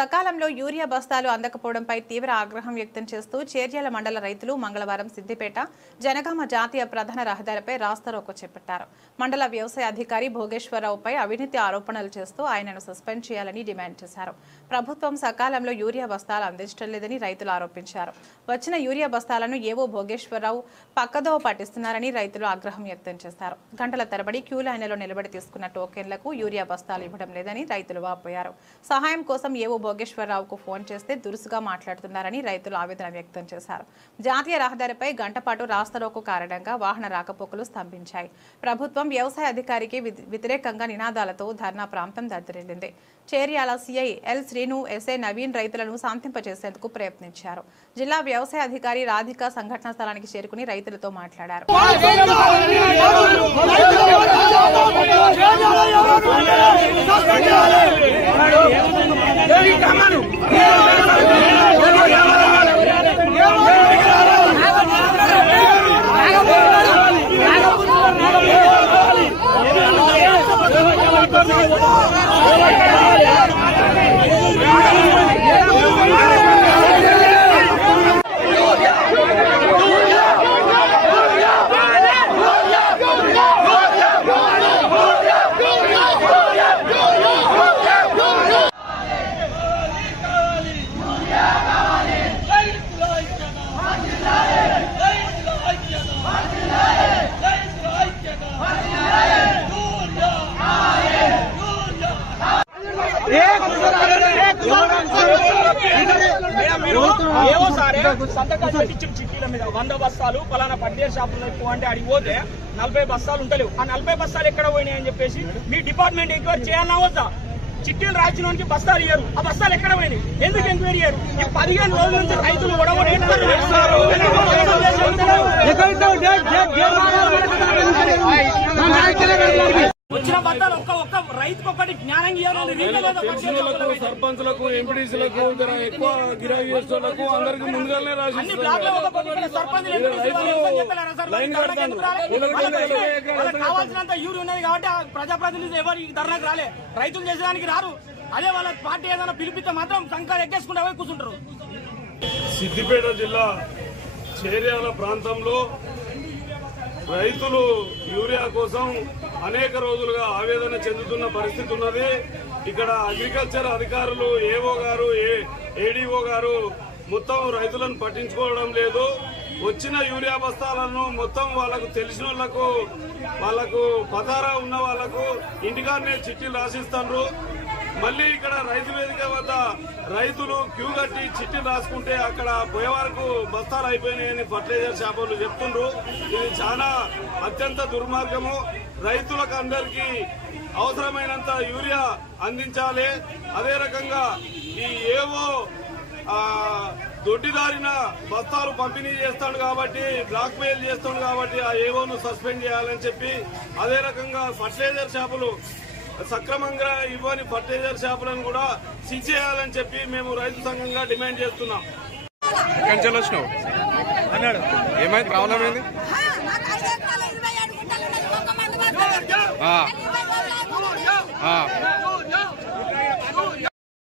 సకాలంలో యూరియా బస్తాలు అందకపోవడంపై తీవ్ర ఆగ్రహం వ్యక్తం చేస్తూ చేర్యాల మండల రైతులు మంగళవారం సిద్దిపేట జనగామ జాతీయ ప్రధాన రహదారిపై రాస్తారోకో చేపట్టారు. మండల వ్యవసాయ అధికారి భోగేశ్వరరావుపై అవినీతి ఆరోపణలు చేస్తూ ఆయనను సస్పెండ్ చేయాలని డిమాండ్ చేశారు. ప్రభుత్వం సకాలంలో యూరియా బస్తాలు అందించడం లేదని రైతులు ఆరోపించారు. వచ్చిన యూరియా బస్తాలను ఏవో భోగేశ్వరరావు పక్కదోవ పట్టిస్తున్నారని రైతులు ఆగ్రహం వ్యక్తం చేశారు. గంటల తరబడి క్యూ లైన్లలో నిలబడి తీసుకున్న టోకెన్లకు యూరియా బస్తాలు ఇవ్వడం లేదని రైతులు వాపోయారు. సహాయం కోసం ఏవో భోగేశ్వరరావుకు ఫోన్ చేస్తే దురుసుగా మాట్లాడుతున్నారని రైతులు ఆవేదన వ్యక్తం చేశారు. జాతీయ రహదారిపై గంటపాటు రాస్తారోకో కారణంగా వాహన రాకపోకలు స్తంభించాయి. ప్రభుత్వం వ్యవసాయ అధికారికి వ్యతిరేకంగా నినాదాలతో ధర్నా ప్రాంతం దద్దరిల్లింది. Cheriyal CI L Srinu, SI Naveen రైతులను శాంతింపచేసేందుకు ప్రయత్నించారు. జిల్లా వ్యవసాయ అధికారి రాధిక సంఘటనా స్థలానికి చేరుకుని రైతులతో మాట్లాడారు. సంతకాలు పెట్టించిన చిట్టీల మీద 100 బస్తాలు పలానా పడ్డేరు షాపులో ఎక్కువ అంటే అడిగి పోతే 40 బస్తాలు ఉంటలేవు. ఆ 40 బస్తాలు ఎక్కడ పోయినాయని చెప్పేసి మీ డిపార్ట్మెంట్ ఎంక్వైరీ చేయాలన్నా వద్దా? చిట్టీలు రాసినోనికి బస్తాలు ఇయ్యారు, ఆ బస్తాలు ఎక్కడ పోయినాయి? ఎందుకు ఎంక్వైరీ ఇయ్యారు? ఈ 15 రోజుల నుంచి రైతులు వచ్చిన బస్తాలు ఒక్క రైతుకు ఒకటి జ్ఞానం సర్పంచులకు, ఎంపీడీసీలకు, ఎక్కువ గిరాకీ చేసేవాళ్ళకు అందరికి ముందుగానే కావాల్సినంత యూరి ఉన్నది కాబట్టి ప్రజాప్రతినిధులు ఎవరు ధర్నాకు రాలే, రైతులు చేసేదానికి రారు. అదే వాళ్ళ పార్టీ ఏదైనా పిలిపిస్తే మాత్రం సంఖ్యలు ఎక్కేసుకుంటే పోయి కూర్చుంటారు. సిద్దిపేట జిల్లా చేర్యాల ప్రాంతంలో రైతులు యూరియా కోసం అనేక రోజులుగా ఆవేదన చెందుతున్న పరిస్థితి ఉన్నది. ఇక్కడ అగ్రికల్చర్ అధికారులు, ఏఓ గారు, ఏడీఓ గారు మొత్తం రైతులను పట్టించుకోవడం లేదు. వచ్చిన యూరియా బస్తాలను మొత్తం వాళ్ళకు తెలిసిన వాళ్లకు పతారా ఉన్న వాళ్లకు ఇంటికాడనే చిట్టీలు రాసిస్తారు. మళ్లీ ఇక్కడ రైతు వేదిక వద్ద రైతులు క్యూ కట్టి చిట్టీలు రాసుకుంటే అక్కడ పోయే వరకు బస్తాలు అయిపోయినాయని ఫర్టిలైజర్ షాపులు చెప్తుండ్రు. ఇది చాలా అత్యంత దుర్మార్గము. రైతులకు అందరికీ అవసరమైనంత యూరియా అందించాలి. అదే రకంగా ఈ ఏవో దొడ్డిదారిన బస్తాలు పంపిణీ చేస్తాడు కాబట్టి, బ్లాక్ మెయిల్ చేస్తాడు కాబట్టి ఆ ఏవోను సస్పెండ్ చేయాలని చెప్పి, అదే రకంగా ఫర్టిలైజర్ షాపులు సక్రమంగా ఇవ్వని ఫర్టిలైజర్ షాపులను కూడా సీజ్ చేయాలని చెప్పి మేము రైతు సంఘంగా డిమాండ్ చేస్తున్నాం. అన్నాడు ఏమైంది, ప్రాబ్లం ఏంది?